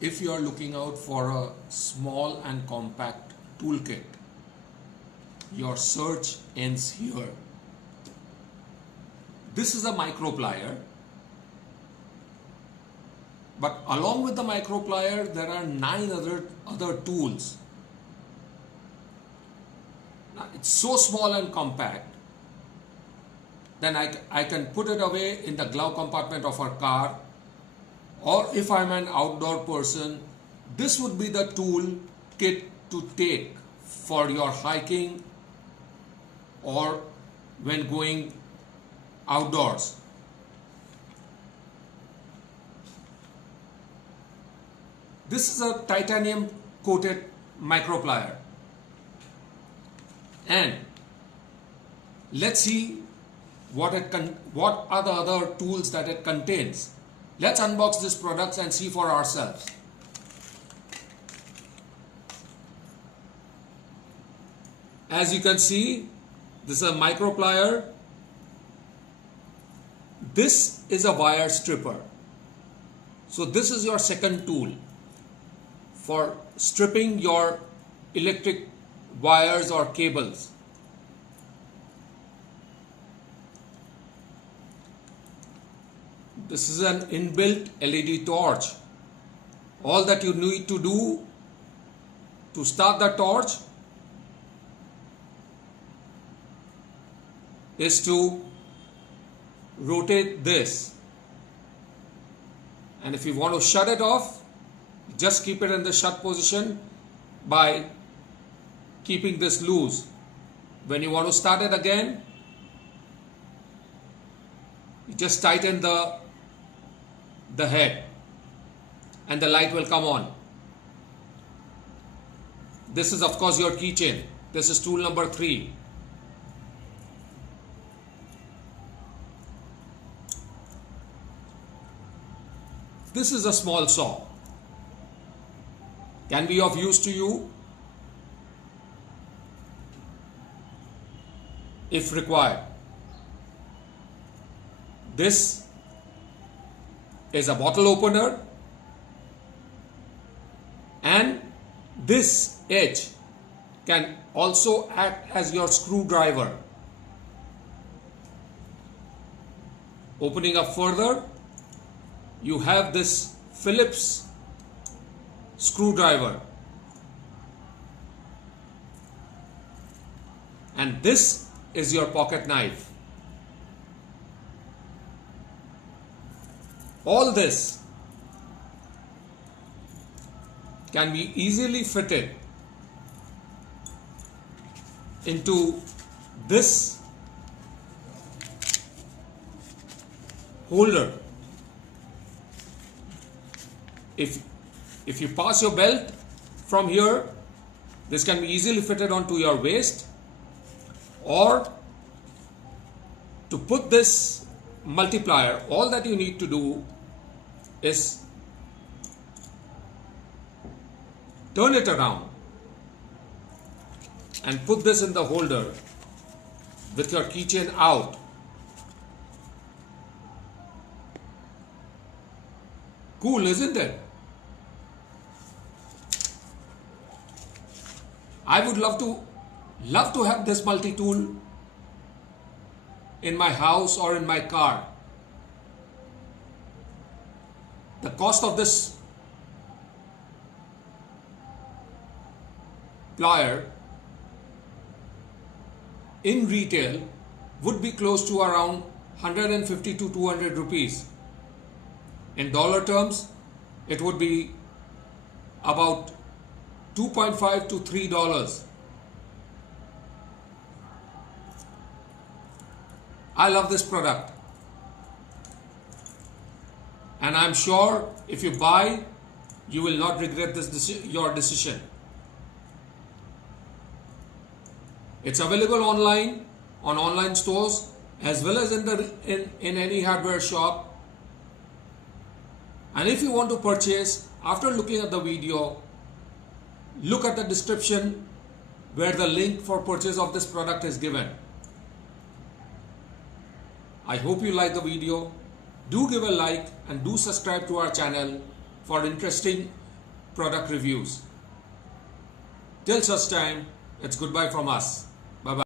If you are looking out for a small and compact toolkit, your search ends here. This is a micro plier, but along with the micro plier, there are 9 other tools. Now, it's so small and compact, then I can put it away in the glove compartment of our car, or if I'm an outdoor person, this would be the tool kit to take for your hiking or when going outdoors. This is a titanium coated micro plier, and let's see what are the other tools that it contains. Let's unbox this product and see for ourselves. As you can see, this is a micro plier. This is a wire stripper. So this is your second tool for stripping your electric wires or cables. This is an inbuilt LED torch. All that you need to do to start the torch is to rotate this, and if you want to shut it off, just keep it in the shut position by keeping this loose. When you want to start it again, you just tighten the head and the light will come on. This is of course your keychain. This is tool number 3. This is a small saw. Can be of use to you if required. This is a bottle opener, and this edge can also act as your screwdriver. Opening up further, you have this Phillips screwdriver, and this is your pocket knife. All this can be easily fitted into this holder. If you pass your belt from here, this can be easily fitted onto your waist, or to put this multiplier, all that you need to do is turn it around and put this in the holder with your keychain out. Cool, isn't it? I would love to have this multi-tool in my house or in my car. The cost of this plier in retail would be close to around 150 to 200 rupees. In dollar terms, it would be about $2.5 to $3. I love this product, and I'm sure if you buy, you will not regret your decision. It's available online on online stores as well as in any hardware shop. And if you want to purchase, after looking at the video, look at the description where the link for purchase of this product is given. I hope you like the video. Do give a like and do subscribe to our channel for interesting product reviews. Till such time, it's goodbye from us.